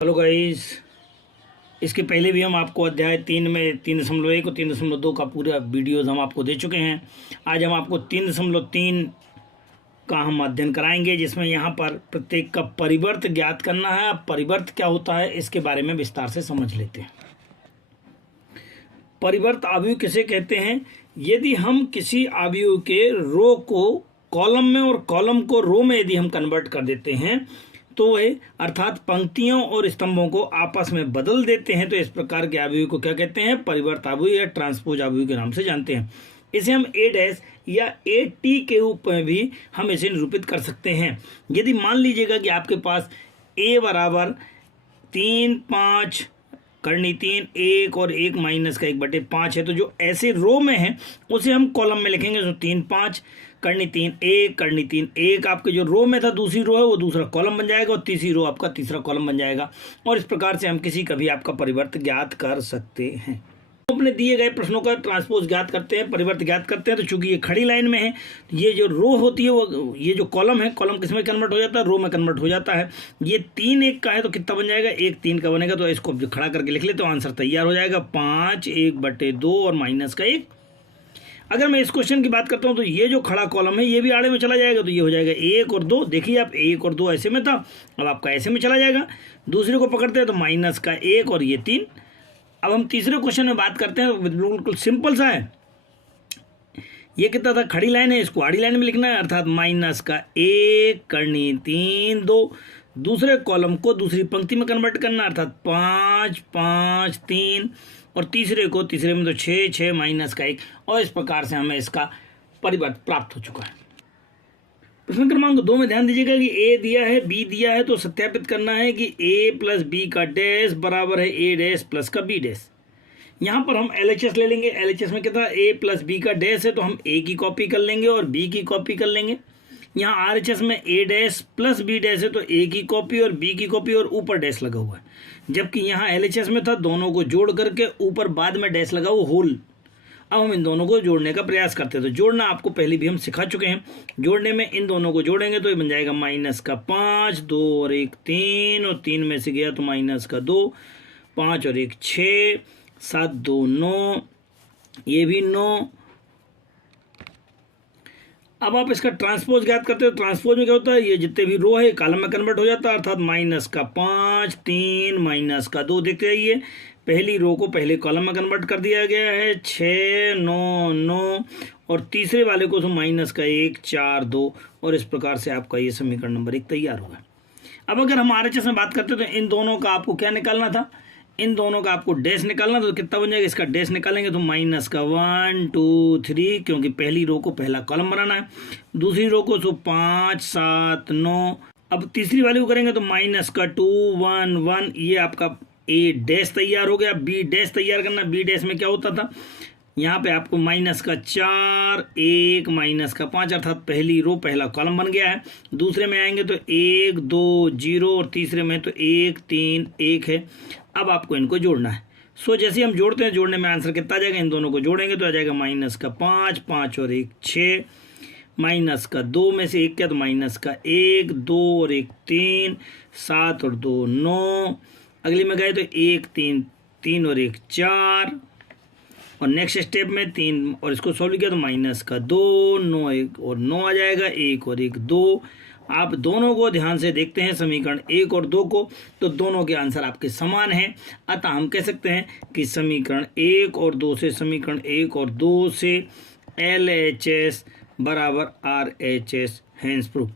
Hello guys, इसके पहले भी हम आपको अध्याय 3 में 3.1 और 3.2 का पूरा वीडियोज़ हम आपको दे चुके हैं। आज हम आपको 3.3 का हम अध्ययन कराएंगे, जिसमें यहाँ पर प्रत्येक का परिवर्त ज्ञात करना है। अब परिवर्त क्या होता है इसके बारे में विस्तार से समझ लेते हैं। परिवर्त अवयव किसे कहते हैं? यदि हम किसी अवयव के रो को कॉलम में और कॉलम को रो में यदि हम कन्वर्ट कर देते हैं तो वह अर्थात पंक्तियों और स्तंभों को आपस में बदल देते हैं, तो इस प्रकार के अवयव को क्या कहते हैं? परिवर्त अवयव या ट्रांसपोज अवयव के नाम से जानते हैं। इसे हम ए डैश या ए टी के रूप में भी हम इसे निरूपित कर सकते हैं। यदि मान लीजिएगा कि आपके पास ए बराबर 3, 5 करनी 3, 1 और 1 माइनस का 1/5 है, तो जो ऐसे रो में है उसे हम कॉलम में लिखेंगे। तो 3, 5 करनी 3, 1 करनी 3, 1 आपके जो रो में था दूसरी रो है वो दूसरा कॉलम बन जाएगा और तीसरी रो आपका तीसरा कॉलम बन जाएगा। और इस प्रकार से हम किसी का भी आपका परिवर्त ज्ञात कर सकते हैं। अपने दिए गए प्रश्नों का ट्रांसपोज ज्ञात करते हैं, परिवर्त ज्ञात करते हैं। तो चूंकि ये खड़ी लाइन में है, ये जो रो होती है वो ये जो कॉलम है, कॉलम किस में कन्वर्ट हो जाता है? रो में कन्वर्ट हो जाता है। ये 3 1 का है तो कितना बन जाएगा? 1 3 का बनेगा। तो इसको खड़ा करके लिख ले तो आंसर तैयार हो जाएगा 5 1/2 और माइनस का 1। अगर मैं इस क्वेश्चन की बात करता हूं तो ये जो खड़ा कॉलम है ये भी आड़े में चला जाएगा, तो ये हो जाएगा 1 और 2। देखिए आप 1 और 2 ऐसे में था, अब आपका ऐसे में चला जाएगा। दूसरे को पकड़ते हैं तो माइनस का 1 और ये 3। अब हम तीसरे क्वेश्चन में बात करते हैं, बिल्कुल सिंपल सा है। ये कितना था? खड़ी लाइन है, इसको आड़ी लाइन में लिखना है, अर्थात माइनस का 1 करनी 3 2। दूसरे कॉलम को दूसरी पंक्ति में कन्वर्ट करना, अर्थात 5 5 3 और तीसरे को तीसरे में तो 6 6 माइनस का 1। और इस प्रकार से हमें इसका परिवर्त प्राप्त हो चुका है। प्रश्न क्रमांक 2 में ध्यान दीजिएगा कि ए दिया है, बी दिया है, तो सत्यापित करना है कि ए प्लस बी का डैश बराबर है ए डैश प्लस का बी डैश। यहाँ पर हम LHS ले लेंगे। LHS में क्या था? ए प्लस बी का डैश है तो हम ए की कॉपी कर लेंगे और बी की कॉपी कर लेंगे। यहाँ RHS में ए डैश प्लस बी डैश है तो ए की कॉपी और बी की कॉपी और ऊपर डैश लगा हुआ है। जबकि यहाँ LHS में था दोनों को जोड़ करके ऊपर बाद में डैश लगा हुआ होल। अब हम इन दोनों को जोड़ने का प्रयास करते हैं। तो जोड़ना आपको पहले भी हम सिखा चुके हैं। जोड़ने में इन दोनों को जोड़ेंगे तो ये बन जाएगा माइनस का 5 2 और 1 3 और 3 में से गया तो माइनस का 2, 5 और 1 6 7 2 9, ये भी 9। अब आप इसका ट्रांसपोज ज्ञात करते हो। ट्रांसपोज में क्या होता है? ये जितने भी रो है कॉलम में कन्वर्ट हो जाता है, अर्थात माइनस का 5 3 माइनस का 2। देखते रहिए, पहली रो को पहले कॉलम में कन्वर्ट कर दिया गया है 6 9 9 और तीसरे वाले को तो माइनस का 1 4 2। और इस प्रकार से आपका ये समीकरण नंबर 1 तैयार होगा। अब अगर हम RHS में बात करते हैं तो इन दोनों का आपको क्या निकालना था? इन दोनों का आपको डैश निकालना, तो कितना बन जाएगा? इसका डैश निकालेंगे तो माइनस का 1 2 3, क्योंकि पहली रो को पहला कॉलम बनाना है। दूसरी रो को तो 5 7 9। अब तीसरी वाली को करेंगे तो माइनस का 2 1 1। ये आपका ए डैश तैयार हो गया। बी डैश तैयार करना। बी डैश में क्या होता था? यहाँ पे आपको माइनस का 4 1 माइनस का 5, अर्थात पहली रो पहला कॉलम बन गया है। दूसरे में आएंगे तो 1 2 0 और तीसरे में तो 1 3 1 है। अब आपको इनको जोड़ना है। सो जैसे हम जोड़ते हैं, जोड़ने में आंसर कितना आ जाएगा? इन दोनों को जोड़ेंगे तो आ जाएगा माइनस का 5 5 और 1 6, माइनस का 2 में से 1 क्या तो माइनस का 1 2 और 1 3, 7 और 2 9। अगली में गए तो 1 3 3 और 1 4 और नेक्स्ट स्टेप में 3 और इसको सॉल्व किया तो माइनस का 2 9 1 और 9 आ जाएगा। 1 और 1 2। आप दोनों को ध्यान से देखते हैं, समीकरण 1 और 2 को, तो दोनों के आंसर आपके समान हैं। अतः हम कह सकते हैं कि समीकरण 1 और 2 से समीकरण 1 और 2 से LHS बराबर RHS hence proof.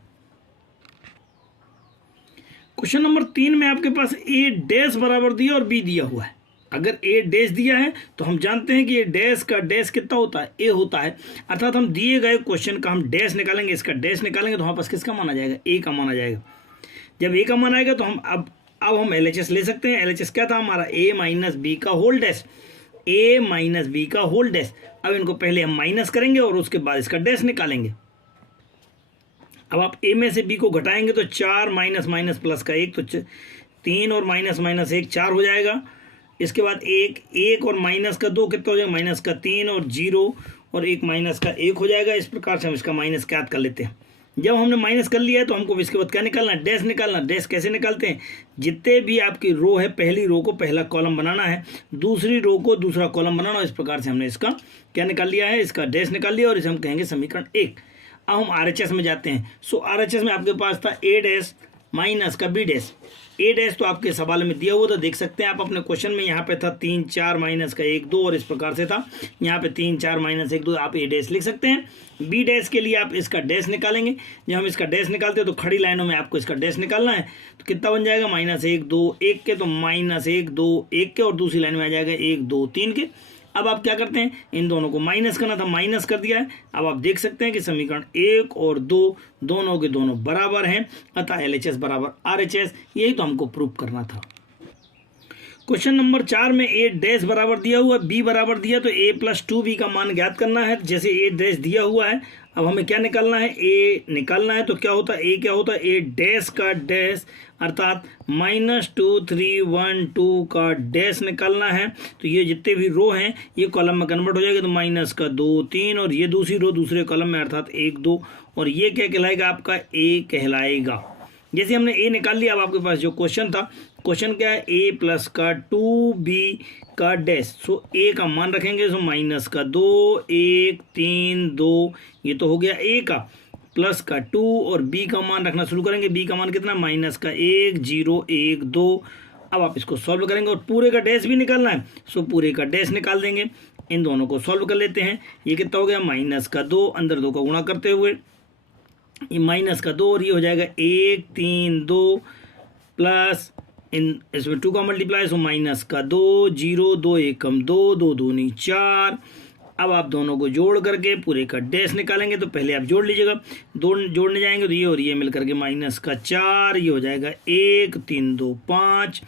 Question number 3 में आपके पास ए डैश बराबर दिया और बी दिया हुआ है। अगर ए डैश दिया है तो हम जानते हैं कि ये डैश का डैश कितना होता है? ए होता है। अर्थात हम दिए गए क्वेश्चन का हम डैश निकालेंगे, इसका डैश निकालेंगे तो हमारे पास किसका मान आ जाएगा? ए का मान आ जाएगा। जब ए का मान आएगा तो हम अब हम LHS ले सकते हैं। LHS क्या था हमारा? ए माइनस बी का होल डैश। ए माइनस बी का होल डैश। अब इनको पहले हम माइनस करेंगे और उसके बाद इसका डैश निकालेंगे। अब आप ए में से बी को घटाएंगे तो 4 माइनस माइनस प्लस का 1, तो 3 और माइनस माइनस 1 4 हो जाएगा। इसके बाद 1 और माइनस का 2 कितना हो जाएगा? माइनस का 3 और 0 और 1 माइनस का 1 हो जाएगा। इस प्रकार से हम इसका माइनस ज्ञात कर लेते हैं। जब हमने माइनस कर लिया है तो हमको इसके बाद क्या निकालना है, डैश निकालना। डैश कैसे निकालते हैं, जितने भी आपकी रो है पहली रो को पहला कॉलम बनाना है, दूसरी रो को दूसरा कॉलम बनाना है। इस प्रकार से हमने इसका क्या निकाल लिया है, इसका डैश निकाल लिया और इसे हम कहेंगे समीकरण 1। अब हम RHS में जाते हैं। सो RHS में आपके पास था A डैश माइनस का B डैश। A डैश तो आपके सवाल में दिया हुआ था, देख सकते हैं आप अपने क्वेश्चन में, यहाँ पे था 3 4 माइनस का 1 2 और इस प्रकार से था, यहाँ पे 3 4 माइनस 1 2 आप A डैश लिख सकते हैं। B डैश के लिए आप इसका डैश निकालेंगे। जब हम इसका डैश निकालते हैं तो खड़ी लाइनों में आपको इसका डैश निकालना है। तो कितना बन जाएगा, -1 2 1 के, तो -1 2 1 के और दूसरी लाइन में आ जाएगा 1 2 3 के। अब आप क्या करते हैं, इन दोनों को माइनस करना था, माइनस कर दिया है। अब आप देख सकते हैं कि समीकरण 1 और 2 दोनों के दोनों बराबर हैं, अतः LHS बराबर RHS। यही तो हमको प्रूव करना था। क्वेश्चन नंबर 4 में A डैश बराबर दिया हुआ, B बराबर दिया, तो A + 2B का मान ज्ञात करना है। जैसे A डैश दिया हुआ है, अब हमें क्या निकालना है, A निकालना है। तो क्या होता है, A क्या होता है, A डैश का डैश अर्थात -2 3 1 2 का डैश निकालना है। तो ये जितने भी रो हैं ये कॉलम में कन्वर्ट हो जाएगा, तो माइनस का 2 3 और ये दूसरी रो दूसरे कॉलम में अर्थात 1 2, और ये क्या कहलाएगा, आपका A कहलाएगा। जैसे हमने A निकाल लिया, अब आपके पास जो क्वेश्चन था, क्वेश्चन क्या है, A प्लस का 2B का डैश। सो A का मान रखेंगे, सो माइनस का 2 1 3 2, ये तो हो गया A का, प्लस का 2 और B का मान रखना शुरू करेंगे। B का मान कितना, माइनस का 1 0 1 2। अब आप इसको सॉल्व करेंगे और पूरे का डैश भी निकालना है, सो पूरे का डैश निकाल देंगे। इन दोनों को सॉल्व कर लेते हैं। ये कितना हो गया, माइनस का 2 अंदर 2 का गुणा करते हुए, ये माइनस का 2 और ये हो जाएगा 1 3 2 प्लस इसमें 2 का मल्टीप्लाई, सो माइनस का 2 0 2 1 कम 2 2 दूनी 4। अब आप दोनों को जोड़ करके पूरे का डैश निकालेंगे। तो पहले आप जोड़ लीजिएगा, दो जोड़ने जाएंगे तो ये और ये मिल करके माइनस का 4, ये हो जाएगा 1 3 2 5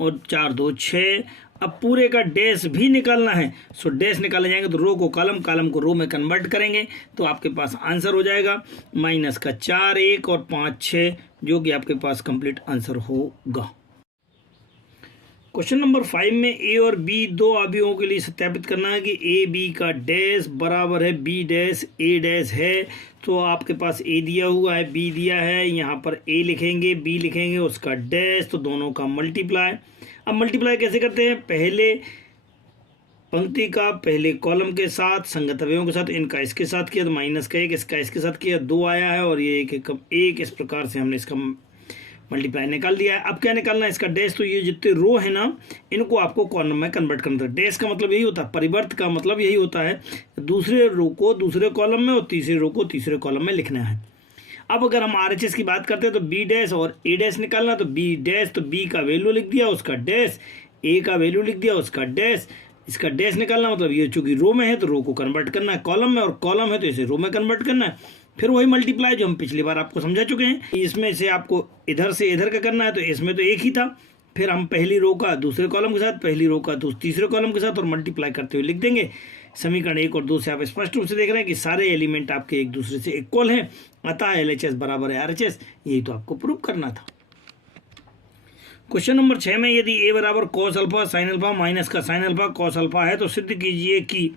और 4 2 6। अब पूरे का डैश भी निकालना है, सो डैश निकाले जाएंगे तो रो को कॉलम, कॉलम को रो में कन्वर्ट करेंगे, तो आपके पास आंसर हो जाएगा माइनस का 4 1 और 5 6, जो कि आपके पास कंप्लीट आंसर होगा। क्वेश्चन नंबर 5 में A और B दो अवयवों के लिए सत्यापित करना है कि A B का डैश बराबर है B डैश A डैश है। तो आपके पास A दिया हुआ है, B दिया है, यहाँ पर A लिखेंगे, B लिखेंगे, उसका डैश, तो दोनों का मल्टीप्लाई। अब मल्टीप्लाई कैसे करते हैं, पहले पंक्ति का पहले कॉलम के साथ संगत अवयवों के साथ, इनका इसके साथ किया तो माइनस का 1, इसका इसके साथ किया 2 आया है, और ये 1 इस प्रकार से हमने इसका मल्टीप्लाई निकाल दिया है। अब क्या निकालना है, इसका डैश। तो ये जितने रो है ना, इनको आपको कॉलम में कन्वर्ट करना है। डैश का मतलब यही होता है, परिवर्त का मतलब यही होता है, दूसरे रो को दूसरे कॉलम में और तीसरे रो को तीसरे कॉलम में लिखना है। अब अगर हम RHS की बात करते हैं तो B डैश और A डैश निकालना, तो B डैश, तो B का वैल्यू लिख दिया, उसका डैश, A का वैल्यू लिख दिया, उसका डैश, इसका डैश निकालना, मतलब ये चूंकि रो में है तो रो को कन्वर्ट करना है कॉलम में, और कॉलम है तो इसे रो में कन्वर्ट करना है। फिर वही मल्टीप्लाई जो हम पिछली बार आपको समझा चुके हैं। इसमें से आपको इधर से इधर का करना है, तो इसमें तो एक ही था, फिर हम पहली रो का दूसरे कॉलम के साथ, पहली रो का तीसरे कॉलम के साथ और मल्टीप्लाई करते हुए लिख देंगे। समीकरण 1 और 2 से आप स्पष्ट रूप से देख रहे हैं कि सारे एलिमेंट आपके एक दूसरे से इक्वल हैं, अतः LHS बराबर है RHS। यही तो आपको प्रूव करना था। क्वेश्चन नंबर 6 में यदि A बराबर cos alpha sin alpha minus का sin अल्फा cos अल्फा है, तो सिद्ध कीजिए कि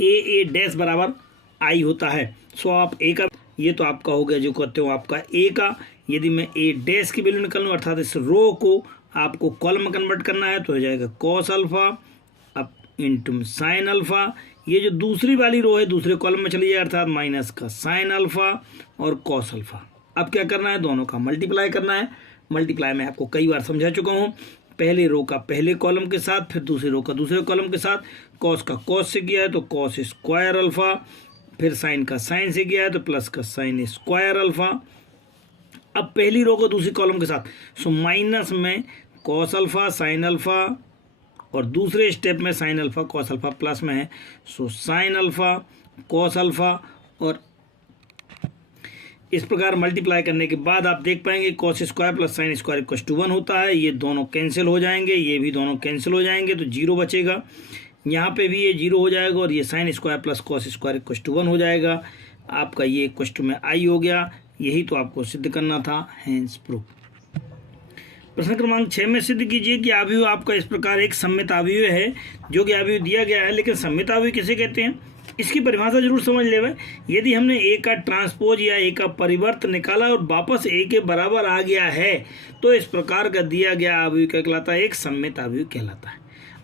A डैश बराबर I होता है। सो आप A का, ये तो आपका हो गया जो कहते हो आपका A का। यदि मैं A डैश की वैल्यू निकालूँ, अर्थात इस रो को आपको कॉलम में कन्वर्ट करना है, तो हो जाएगा cos अल्फा अब इंटू sin अल्फा। ये जो दूसरी वाली रो है दूसरे कॉलम में चली जाए, अर्थात माइनस का sin अल्फा और cos अल्फा। अब क्या करना है, दोनों का मल्टीप्लाई करना है। मल्टीप्लाई में आपको कई बार समझा चुका हूँ, पहले रो का पहले कॉलम के साथ, फिर दूसरे रो का दूसरे कॉलम के साथ। कॉस का कॉस से किया है तो कॉस स्क्वायर अल्फा, फिर साइन का साइन से किया है तो प्लस का साइन स्क्वायर अल्फा। अब पहली रो को दूसरी कॉलम के साथ, सो माइनस में कॉस अल्फा साइन अल्फा, और दूसरे स्टेप में sine alpha cos alpha, plus में है so sine alpha cos alpha. और इस प्रकार मल्टीप्लाई करने के बाद आप देख पाएंगे cos square plus sine square equal to 1 होता है। ये दोनों कैंसिल हो जाएंगे, ये भी दोनों कैंसिल हो जाएंगे, तो 0 बचेगा। यहाँ पे भी ये 0 हो जाएगा, और ये sine square plus cos square equal to 1 हो जाएगा। आपका ये इक्वल टू में I हो गया। यही तो आपको सिद्ध करना था, हैंस प्रूफ। प्रश्न क्रमांक 6 में सिद्ध कीजिए कि अवयव आपका इस प्रकार एक सममित अवयव है, जो कि अवयव दिया गया है, लेकिन सममित अवयव किसे कहते हैं। इसकी परिभाषा जरूर समझ लेवे। यदि हमने ए का ट्रांसपोज या ए का परिवर्त निकाला और वापस ए के बराबर आ गया है तो इस प्रकार का दिया गया अवयव क्या कहलाता है? एक सममित अवयव कहलाता है।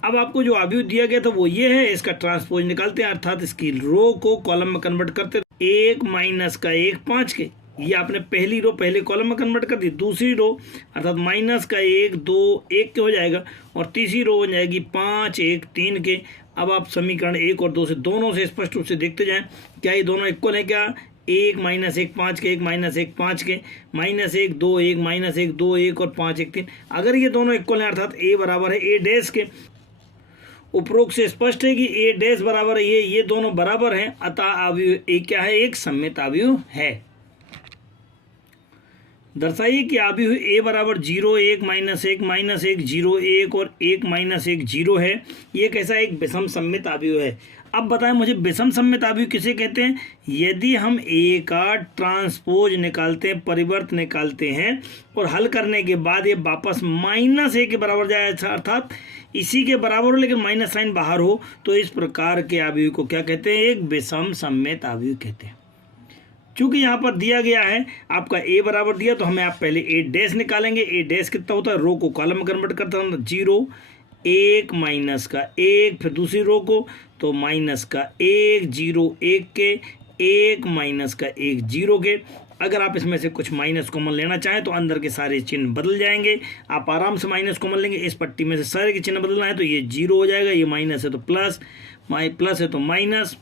अब आपको जो अवयव दिया गया था वो ये है, इसका ट्रांसपोज निकालते हैं, अर्थात इसकी रो को कॉलम में कन्वर्ट करते हैं। 1 माइनस का 1 5 के, ये आपने पहली रो पहले कॉलम में कन्वर्ट कर दी। दूसरी रो अर्थात माइनस का 1 2 1 के हो जाएगा और तीसरी रो बन जाएगी 5 1 3 के। अब आप समीकरण 1 और 2 से दोनों से स्पष्ट रूप से देखते जाएं, क्या ये दोनों इक्वल है? क्या 1 माइनस 1 5 के, 1 माइनस 1 5 के, माइनस 1 2 1 माइनस 1 2 1 और 5 1 3। अगर ये दोनों इक्वल हैं अर्थात ए बराबर है ए डैश के, उपरोक्त से स्पष्ट है कि ए डैश बराबर है ये दोनों बराबर हैं, अतः अवयव ए क्या है? एक सममित अवयव है। दर्शाइए कि अवयव ए बराबर 0 1 माइनस 1 0 1 और 1 माइनस 1 0 है। ये कैसा एक विषम सममित अवयव है? अब बताएं मुझे विषम सममित अवयव किसे कहते हैं? यदि हम ए का ट्रांसपोज निकालते हैं, परिवर्त निकालते हैं और हल करने के बाद ये वापस माइनस ए के बराबर जाए, अर्थात इसी के बराबर हो लेकिन माइनस साइन बाहर हो, तो इस प्रकार के अवयव को क्या कहते हैं? एक विषम सममित अवयव कहते हैं। चूंकि यहाँ पर दिया गया है आपका ए बराबर दिया, तो हमें आप पहले ए डैश निकालेंगे। ए डैश कितना होता है? रो को कॉलम में कन्वर्ट करता हूँ, 0 1 माइनस का 1, फिर दूसरी रो को तो माइनस का 1 0 1 के, 1 माइनस का 1 0 के। अगर आप इसमें से कुछ माइनस कॉमन लेना चाहें तो अंदर के सारे चिन्ह बदल जाएंगे, आप आराम से माइनस कॉमन लेंगे। इस पट्टी में से सारे के चिन्ह बदलना है तो ये 0 हो जाएगा, ये माइनस है तो प्लस, प्लस है तो माइनस,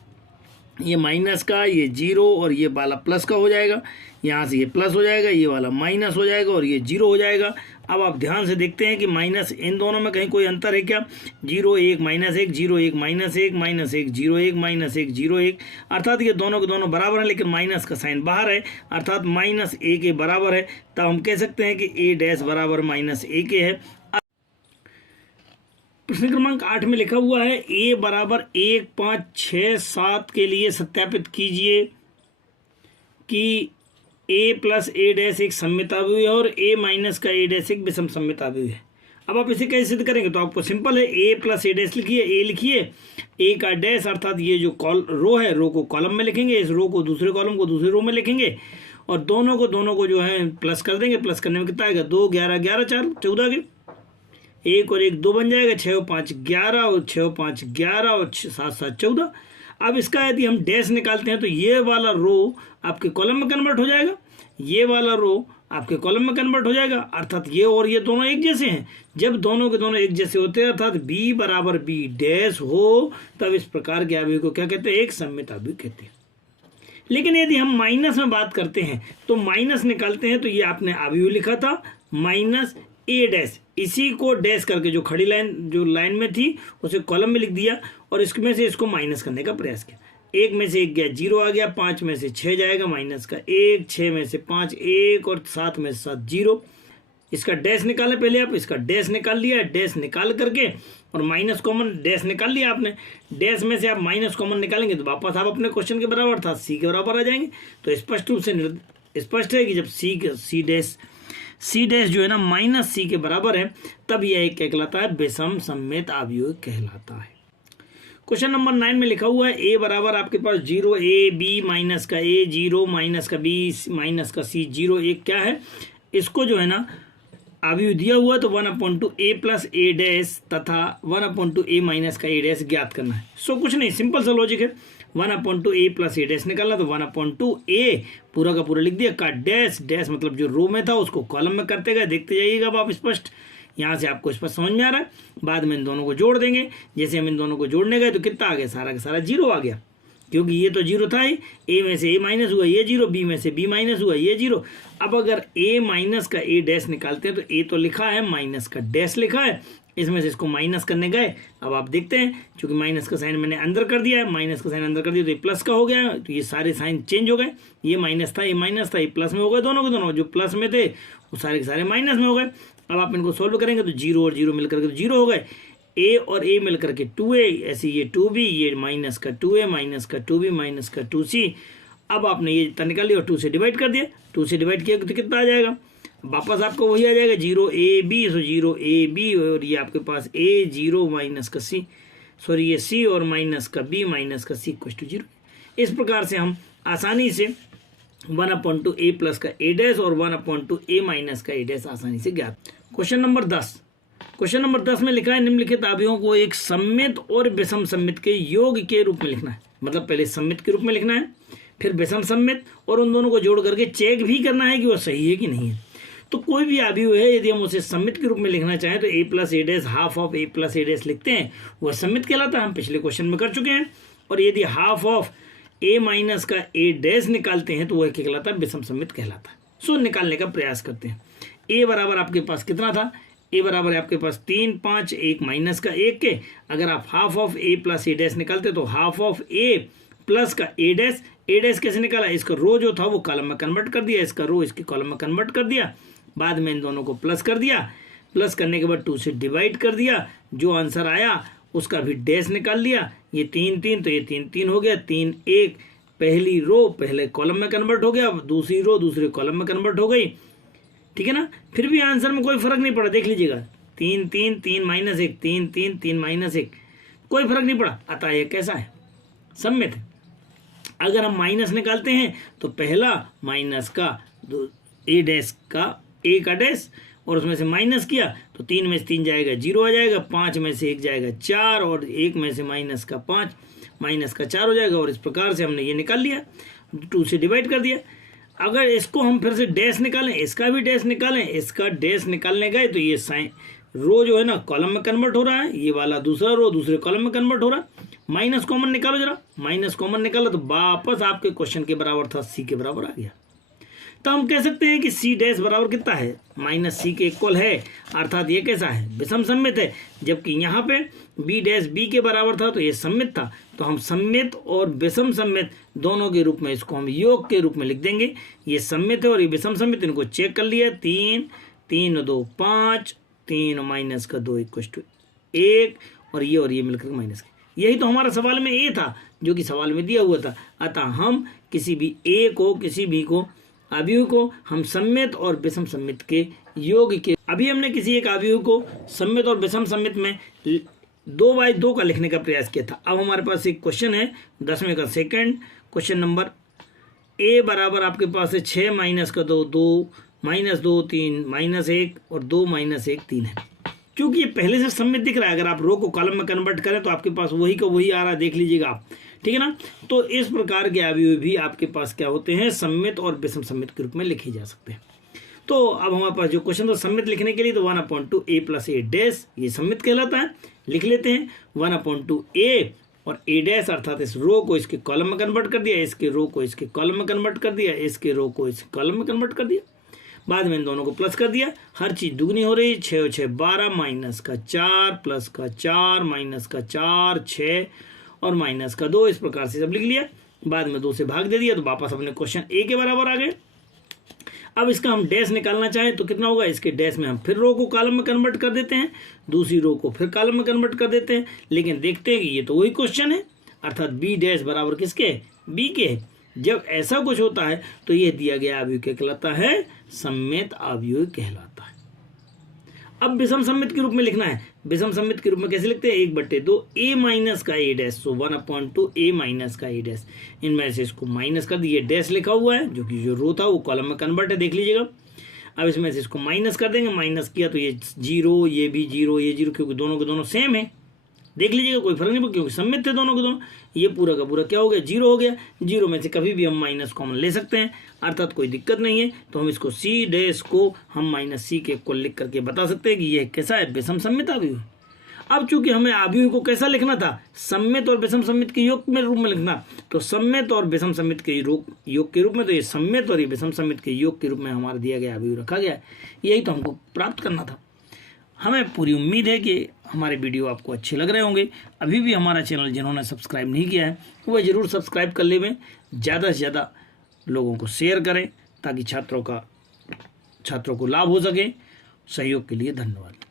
ये माइनस का ये 0 और ये वाला प्लस का हो जाएगा, यहाँ से ये प्लस हो जाएगा, ये वाला माइनस हो जाएगा और ये 0 हो जाएगा। अब आप ध्यान से देखते हैं कि माइनस इन दोनों में कहीं कोई अंतर है क्या? 0 1 माइनस 1 0 1 माइनस 1 माइनस 1 0 1 माइनस 1 0 1, अर्थात ये दोनों के दोनों बराबर हैं लेकिन माइनस का साइन बाहर है, अर्थात माइनस ए के बराबर है। तब हम कह सकते हैं कि ए डैश बराबर माइनस ए के है। प्रश्न क्रमांक 8 में लिखा हुआ है ए बराबर 1 5 6 7 के लिए सत्यापित कीजिए कि ए प्लस ए डैश एक सममित अवयव है और ए माइनस का ए डैश एक विषम सममित अवयव है। अब आप इसे कैसे सिद्ध करेंगे? तो आपको सिंपल है, ए प्लस ए डैश लिखिए, ए लिखिए, ए का डैश अर्थात ये जो रो है, रो को कॉलम में लिखेंगे, इस रो को दूसरे कॉलम को दूसरे रो में लिखेंगे और दोनों को जो है प्लस कर देंगे। प्लस करने में कितना आएगा? 2 11 11 4 14 के, 1 और 1 2 बन जाएगा, 6 और 5 11 और 6 और 5 11 और 7 7 14। अब इसका यदि हम डैश निकालते हैं तो ये वाला रो आपके कॉलम में कन्वर्ट हो जाएगा, ये वाला रो आपके कॉलम में कन्वर्ट हो जाएगा, अर्थात ये और ये दोनों एक जैसे हैं। जब दोनों के दोनों एक जैसे होते हैं अर्थात बी बराबर बी डैश हो, तब इस प्रकार के अवयव को क्या कहते हैं? एक सममित अवयव कहते हैं। लेकिन यदि हम माइनस में बात करते हैं तो माइनस निकालते हैं, तो ये आपने अवयव लिखा था माइनस ए डैश, इसी को डैश करके जो खड़ी लाइन जो लाइन में थी उसे कॉलम में लिख दिया और इसमें से इसको माइनस करने का प्रयास किया। 1 में से 1 गया 0 आ गया, 5 में से 6 जाएगा माइनस का 1, 6 में से 5 1 और 7 में से 7 0। इसका डैश निकाले पहले आप, इसका डैश निकाल लिया, डैश निकाल करके और माइनस कॉमन डैश निकाल लिया आपने। डैश में से आप माइनस कॉमन निकालेंगे तो वापस आप अपने क्वेश्चन के बराबर अर्थात सी के बराबर आ जाएंगे। तो स्पष्ट रूप से स्पष्ट है कि जब सी डैश जो है ना माइनस सी के बराबर है, तब यह एक कहलाता है विषम सममित अवयव कहलाता है। क्वेश्चन नंबर 9 में लिखा हुआ है ए बराबर आपके पास 0 ए बी माइनस का ए 0 माइनस का बी माइनस का सी 0 1 क्या है? इसको जो है ना अवयव दिया हुआ तो 1/2 ए प्लस ए डैश तथा 1/2 ए माइनस का ए डैश ज्ञात करना है। सो कुछ नहीं, सिंपल सा लॉजिक है। 1/2 ए प्लस ए डैश निकालना तो 1/2 ए पूरा का पूरा लिख दिया, का डैश डैश मतलब जो रो में था उसको कॉलम में करते गए, देखते जाइएगा अब आप स्पष्ट, यहाँ से आपको स्पष्ट समझ में आ रहा है। बाद में इन दोनों को जोड़ देंगे, जैसे हम इन दोनों को जोड़ने गए तो कितना आ गया? सारा का सारा 0 आ गया, क्योंकि ये तो 0 था ही। ए में से ए माइनस हुआ ये 0, बी में से बी माइनस हुआ ये 0। अब अगर ए माइनस का ए डैश निकालते हैं तो ए तो लिखा है, माइनस का डैश लिखा है, इसमें से इसको माइनस करने गए। अब आप देखते हैं क्योंकि माइनस का साइन मैंने अंदर कर दिया है, माइनस का साइन अंदर कर दिया तो ये प्लस का हो गया, तो ये सारे साइन चेंज हो गए। ये माइनस था, ये माइनस था, ये प्लस में हो गए, दोनों के दोनों जो प्लस में थे वो सारे के सारे माइनस में हो गए। अब आप इनको सोल्व करेंगे तो 0 और 0 मिलकर के तो 0 हो गए, ए और ए मिलकर के 2a, ऐसे ये 2b, ये माइनस का 2a माइनस का 2b माइनस का 2c। अब आपने ये जितना निकाल लिया और 2 से डिवाइड कर दिया, 2 से डिवाइड किया तो कितना आ जाएगा? वापस आपको वही आ जाएगा 0ab, सो 0ab और ये आपके पास a 0 माइनस का c सॉरी ये सी और माइनस का बी माइनस का सी इक्वल टू 0। इस प्रकार से हम आसानी से 1/2 a प्लस का a डैश और 1/2 a माइनस का a डैश आसानी से ज्ञात। क्वेश्चन नंबर 10 में लिखा है निम्नलिखित अवयवों को एक सममित और विषम सममित के योग के रूप में लिखना है। मतलब पहले सममित के रूप में लिखना है, फिर विषम सममित, और उन दोनों को जोड़ करके चेक भी करना है कि वो सही है कि नहीं है। तो कोई भी अवयव है यदि हम उसे सममित के रूप में लिखना चाहें तो a plus a dash half of a plus a dash लिखते हैं, वह सममित कहलाता है। हम पिछले क्वेश्चन में कर चुके हैं। और यदि हाफ ऑफ a माइनस का a डैश निकालते हैं तो वह क्या कहलाता है? विषम सममित कहलाता है। सो निकालने का प्रयास करते हैं। a बराबर आपके पास कितना था? a बराबर है आपके पास 3, 5, 1 माइनस का 1 के। अगर आप half of a plus a dash निकालते तो हाफ ऑफ a प्लस का a डैश कैसे निकाला? इसका रो जो था वो कॉलम में कन्वर्ट कर दिया, इसका रो इसके कॉलम में कन्वर्ट कर दिया, बाद में इन दोनों को प्लस कर दिया, प्लस करने के बाद 2 से डिवाइड कर दिया, जो आंसर आया उसका भी डैश निकाल लिया। ये 3, 3 तो ये 3, 3 हो गया, 3, 1 पहली रो पहले कॉलम में कन्वर्ट हो गया, दूसरी रो दूसरे कॉलम में कन्वर्ट हो गई, ठीक है ना। फिर भी आंसर में कोई फर्क नहीं पड़ा, देख लीजिएगा 3, 3, 3 माइनस 1, 3, 3, 3 माइनस 1, कोई फर्क नहीं पड़ा। अतः ये कैसा है? सममित। अगर हम माइनस निकालते हैं तो पहला माइनस का a डैश का a का डैश और उसमें से माइनस किया तो 3 में से 3 जाएगा 0 आ जाएगा, 5 में से 1 जाएगा 4 और 1 में से माइनस का 5 माइनस का 4 हो जाएगा। और इस प्रकार से हमने ये निकाल लिया, 2 से डिवाइड कर दिया। अगर इसको हम फिर से डैश निकालें, इसका भी डैश निकालें, इसका डैश निकालने गए तो ये साइन रो जो है ना कॉलम में कन्वर्ट हो रहा है, ये वाला दूसरा रो दूसरे कॉलम में कन्वर्ट हो रहा है। माइनस कॉमन निकालो जरा, माइनस कॉमन निकालो तो वापस आपके क्वेश्चन के बराबर था, सी के बराबर आ गया। तो हम कह सकते हैं कि सी डैश बराबर कितना है? माइनस सी के इक्वल है, अर्थात ये कैसा है? विषम सममित है। जबकि यहाँ पे बी डैश बी के बराबर था तो ये सममित था। तो हम सममित और विषम सममित दोनों के रूप में इसको हम योग के रूप में लिख देंगे। ये सममित है और ये विषम सममित, इनको चेक कर लिया। 3, 3 2 5, 3 माइनस का 2 इक्वल टू 1 और ये मिलकर माइनस का। यही तो हमारा सवाल में ए था, जो कि सवाल में दिया हुआ था। अतः हम किसी भी ए को, किसी भी को अवयव को हम सममित और विषम सममित के योग के, अभी हमने किसी एक अवयव को सममित और विषम सममित में 2/2 का लिखने का प्रयास किया था। अब हमारे पास एक क्वेश्चन है 10वें का सेकंड क्वेश्चन नंबर। a बराबर आपके पास है 6 माइनस का 2, 2 माइनस 2 3 माइनस 1 और 2 माइनस 1 3 है। क्योंकि ये पहले से सममित दिख रहा है, अगर आप रो को कॉलम में कन्वर्ट करें तो आपके पास वही का वही आ रहा है, देख लीजिएगा आप, ठीक है ना। तो इस प्रकार के अवयव भी आपके पास क्या होते हैं? सममित और विषम सममित के रूप में लिखे जा सकते हैं। तो अब हमारे पास जो क्वेश्चन था सममित लिखने के लिए, तो 1/2 a प्लस a डैश ये सममित कहलाता है। लिख लेते हैं 1/2 a और a डैश, अर्थात इस रो को इसके कॉलम में कन्वर्ट कर दिया, इसके रो को इसके कॉलम में कन्वर्ट कर दिया, इसके रो को इसके कॉलम में कन्वर्ट कर दिया, बाद में इन दोनों को प्लस कर दिया। हर चीज दुगनी हो रही है। 6 और 6 12 माइनस का 4 प्लस का 4 माइनस का 4 6 और माइनस का 2, इस प्रकार से सब लिख लिया। बाद में 2 से भाग दे दिया तो वापस अपने क्वेश्चन ए के बराबर आ गए। अब इसका हम डैश निकालना चाहें तो कितना होगा? इसके डैश में हम फिर रो को कॉलम में कन्वर्ट कर देते हैं, दूसरी रो को फिर कॉलम में कन्वर्ट कर देते हैं। लेकिन देखते हैं कि ये तो वही क्वेश्चन है, अर्थात बी डैश बराबर किसके? बी के है। जब ऐसा कुछ होता है तो यह दिया गया अवयव कहलाता है सममित अवयव कहलाता है। अब विषम सममित के रूप में लिखना है। विषम सममित के रूप में कैसे लिखते हैं? 1/2 a माइनस का a dash, so 1/2 a minus का a डैश। इनमें से इसको माइनस कर दिए, डैश लिखा हुआ है, जो कि जो रो था वो कॉलम में कन्वर्ट है, देख लीजिएगा। अब इसमें से इसको माइनस कर देंगे, माइनस किया तो ये 0, ये भी 0, ये 0, क्योंकि दोनों के दोनों सेम है, देख लीजिएगा, कोई फर्क नहीं पड़ा क्योंकि सममित थे दोनों के दोनों। ये पूरा का पूरा क्या हो गया? 0 हो गया। 0 में से कभी भी हम माइनस कॉमन ले सकते हैं, अर्थात कोई दिक्कत नहीं है। तो हम इसको सी डैश को हम माइनस सी के इक्वल लिख करके बता सकते हैं कि यह कैसा है? विषम सममित अवयव। अब चूंकि हमें अवयव को कैसा लिखना था? सममित और विषम सममित के योग में रूप में लिखना, तो सममित और विषम सममित के योग के रूप में, तो ये सममित और ये विषम सममित के योग के रूप में हमारा दिया गया अवयव रखा गया है। यही तो हमको प्राप्त करना था। हमें पूरी उम्मीद है कि हमारे वीडियो आपको अच्छे लग रहे होंगे। अभी भी हमारा चैनल जिन्होंने सब्सक्राइब नहीं किया है वह ज़रूर सब्सक्राइब कर लें, ज़्यादा से ज़्यादा लोगों को शेयर करें ताकि छात्रों को लाभ हो सके। सहयोग के लिए धन्यवाद।